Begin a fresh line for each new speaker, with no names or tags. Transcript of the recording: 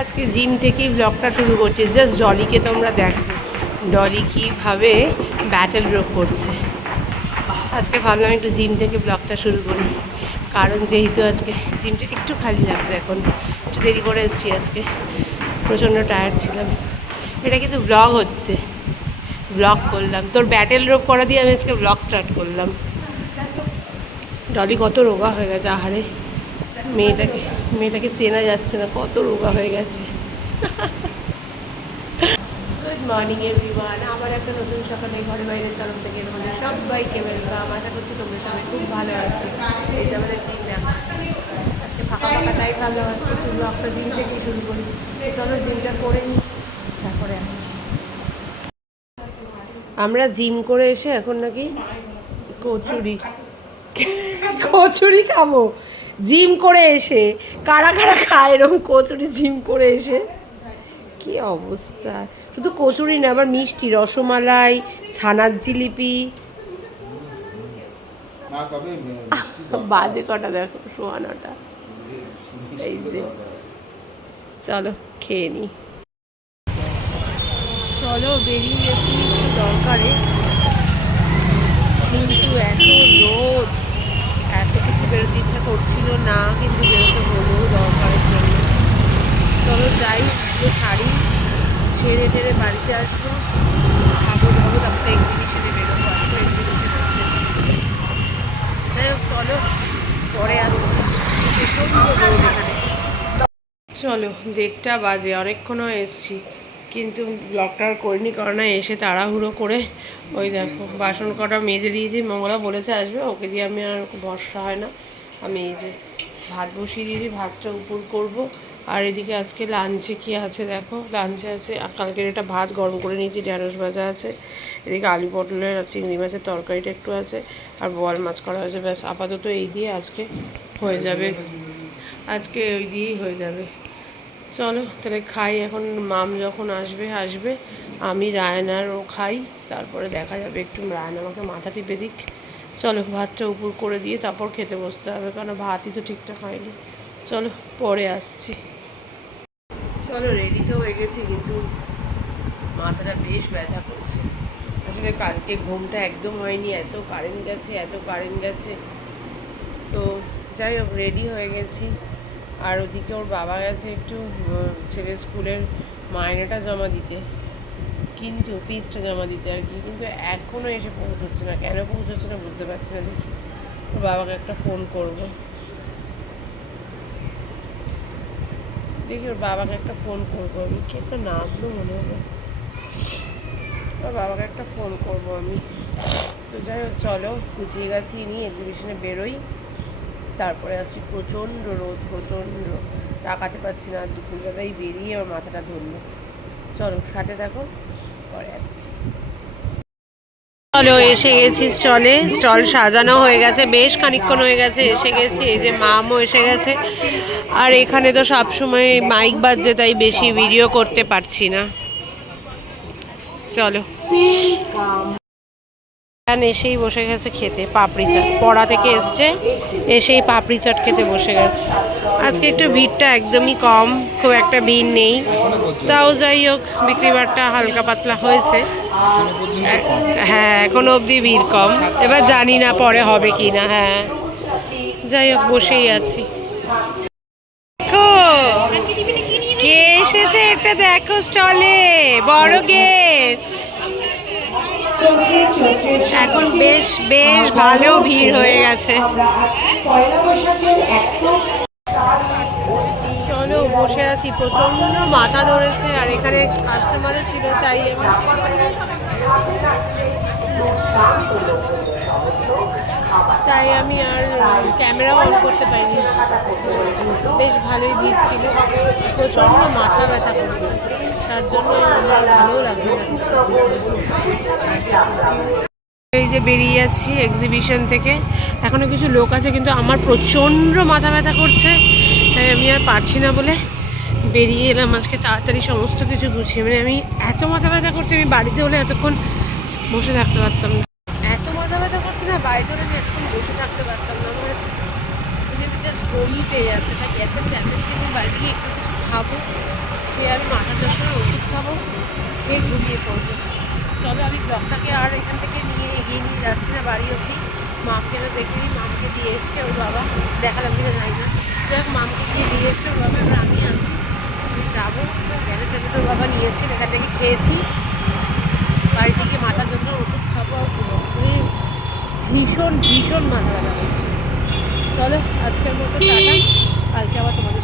আজকে জিম থেকেই ব্লগটা শুরু করছি জাস্ট ডলিকে তোমরা দেখো। ডলি কীভাবে ব্যাটেল রোগ করছে। আজকে ভাবলাম একটু জিম থেকে ব্লগটা শুরু করি, কারণ যেহেতু আজকে জিমটা একটু খালি লাগছে এখন, একটু দেরি করে এসেছি আজকে, প্রচণ্ড টায়ার্ড ছিলাম। এটা কিন্তু ব্লগ হচ্ছে ব্লগ করলাম। তোর ব্যাটেল রোগ করা দিয়ে আমি আজকে ব্লগ স্টার্ট করলাম। ডলি কত রোগা হয়ে গেছে, আহারে। মেয়েটাকে মেয়েটাকে চেনা যাচ্ছে না কত রোগা হয়ে গেছে। গুড মর্নিং এভরিওয়ান আমার একটা নতুন সকালে ঘরে বাইরের তরফ থেকে তোমাদের সবাইকে ওয়েলকাম আশা করছি তোমরা সবাই খুব ভালো আছে। এই যে আমাদের জিম আজকে ফাঁকা ফাঁকা তাই ভালো আজকে একটু ব্লগটা জিম থেকে শুরু করি। চলো জিমটা করে নিই তারপরে আসছি। আমরা জিম করে এসে এখন নাকি কচুরি কচুরি খাব। জিম করে এসে কারা কারা খায় এরকম কচুরি জিম করে এসে? কি অবস্থা? শুধু কচুরি না আবার মিষ্টি রসমালাই ছানার জিলিপি। বাজে কটা দেখো সোয়া নটা এই যে। চলো খেয়ে নি। চলো বেরিয়ে গেছি দরকারে কিন্তু এত রোদ এত কিছু করছিল না, কিন্তু যেহেতু হলো দরকারের জন্য। চলো যাই একটু শাড়ি ছেড়ে টেরে বাড়িতে আসব। খাব দাবো তারপরে এক্সিবিশনে বেরোবো আজকে এক্সিবিশন আছে। যাই হোক, চলো, পরে আসছি। চলো, দেড়টা বাজে, অনেকক্ষণও এসছি। কিন্তু ব্লগটা করিনি, কারণ এসে তাড়াহুড়ো করে, ওই দেখো, বাসন কটা মেজে দিয়েছি, মঙ্গলা বলেছে আসবে, ওকে দিয়ে আমি আর ভরসা হয় না। আমি এই যে ভাত বসিয়ে দিয়েছি, ভাতটা উপর করব। আর এদিকে আজকে লাঞ্চে কি আছে দেখো? লাঞ্চে আছে কালকের এটা ভাত গরম করে নিয়েছি ঢ্যাঁড়স ভাজা আছে। এদিকে আলু পটলের চিংড়ি মাছের তরকারিটা একটু আছে, আর বল মাছ করা হয়েছে। ব্যাস, আপাতত এই দিয়ে আজকে হয়ে যাবে। আজকে ওই দিয়েই হয়ে যাবে। চলো, তাহলে খাই এখন। মাম যখন আসবে আসবে। আমি রায়নারও খাই। তারপরে দেখা যাবে। একটু রায়না আমাকে মাথা টিপে দিক। চলো ভাতটা উপর করে দিয়ে তারপর খেতে বসতে হবে কারণ ভাতই তো ঠিকঠাক হয়নি। চলো, পরে আসছি। চলো রেডি তো হয়ে গেছি, কিন্তু মাথাটা বেশ ব্যথা করছে। আসলে কালকে ঘুমটা একদম হয়নি, এত কারেন্ট গেছে, এত কারেন্ট গেছে। তো যাই হোক রেডি হয়ে গেছি। আর ওদিকে ওর বাবা গেছে একটু ছেলে স্কুলের মায়নাটা জমা দিতে। কিন্তু ফিসটা জমা দিতে আর কি। কিন্তু এখনও এসে পৌঁছচ্ছে না। কেন পৌঁছচ্ছে না বুঝতে পারছি না দেখি। ওর বাবাকে একটা ফোন করব। দেখি ওর বাবাকে একটা ফোন করব আমি। কি একটা নামলো মনে হলো ওর বাবাকে একটা ফোন করব আমি। তো যাই হোক, চলো, গুছিয়ে গেছি, নিয়ে এক্সিবিশনে বেরোই। তারপরে আসি প্রচণ্ড রোদ, প্রচণ্ড তাকাতে পারছি না দুপুরবেলায় বেরিয়ে আমার মাথাটা ধরলো। চলো, সাথে থাকো। চলো, এসে গেছি স্টলে। স্টল সাজানো হয়ে গেছে, বেশ খানিক্ষণ হয়ে গেছে, এসে গেছি। এই যে মামও এসে গেছে। আর এখানে তো সবসময় মাইক বাজছে, তাই বেশি ভিডিও করতে পারছি না। চলো। এসেই বসে গেছে খেতে, পাপড়ি চাট। পড়া থেকে এসছে, এসেই পাপড়ি চাট খেতে বসে গেছে। আজকে একটু ভিড়টা একদমই কম, খুব একটা ভিড় নেই। তাও যাই হোক, বিক্রি বাট্টা হালকা পাতলা হয়েছে। হ্যাঁ এখনও অবধি ভিড় কম। এবার জানি না পরে হবে কি না হ্যাঁ। যাই হোক, বসেই আছি। কে এসেছে? এটা দেখো স্টলে, বড় গেস্ট এখন বেশ বেশ ভালো ভিড় হয়ে গেছে। চলো বসে আছি। প্রচণ্ড মাথা ধরেছে আর এখানে কাস্টমারও ছিল তাই তাই আমি আর ক্যামেরা অন করতে পারিনি। বেশ ভালোই ভিড় ছিল। প্রচণ্ড মাথা ব্যথা করছে। এই যে বেরিয়ে যাচ্ছি এক্সিবিশন থেকে। এখনও কিছু লোক আছে, কিন্তু আমার প্রচণ্ড মাথা ব্যথা করছে। তাই আমি আর পারছি না বলে বেরিয়ে এলাম। আজকে তাড়াতাড়ি সমস্ত কিছু গুছিয়ে। মানে আমি এত মাথা ব্যথা করছে, আমি বাড়িতে হলে এতক্ষণ বসে থাকতে পারতাম না। এত মাথা ব্যথা করছে না, বাড়িতে হলে আমি এতক্ষণ বসে থাকতে পারতাম না। বমি পেয়ে যাচ্ছে। তাই গ্যাসের ট্যাবলেট খেয়ে বাড়ি একটু কিছু খাব। মাথা ওষুধ খাব খেয়ে ঘুমিয়ে পড়ব। চলো আমি ব্লগটাকে আর এখান থেকে নিয়ে এগিয়ে নিয়ে যাচ্ছি না বাড়ি অবধি। মাকে তো দেখে নিই মামকে দিয়ে এসছে ওর বাবা। দেখালাম কিনা জানি না। যাই হোক মামকে গিয়ে দিয়ে এসছে ওর বাবা, এবার আমি আছি। যাব। গ্যারেজ থেকে তোর বাবা নিয়ে এসছে এখান থেকে খেয়েছি। বাড়ি থেকে মাথা যন্ত্রণার ওষুধ খাব আর মানে ভীষণ ভীষণ মাথা ব্যথা হচ্ছে চলো, আজকের মতো টাটা। কালকে আবার তোমাদের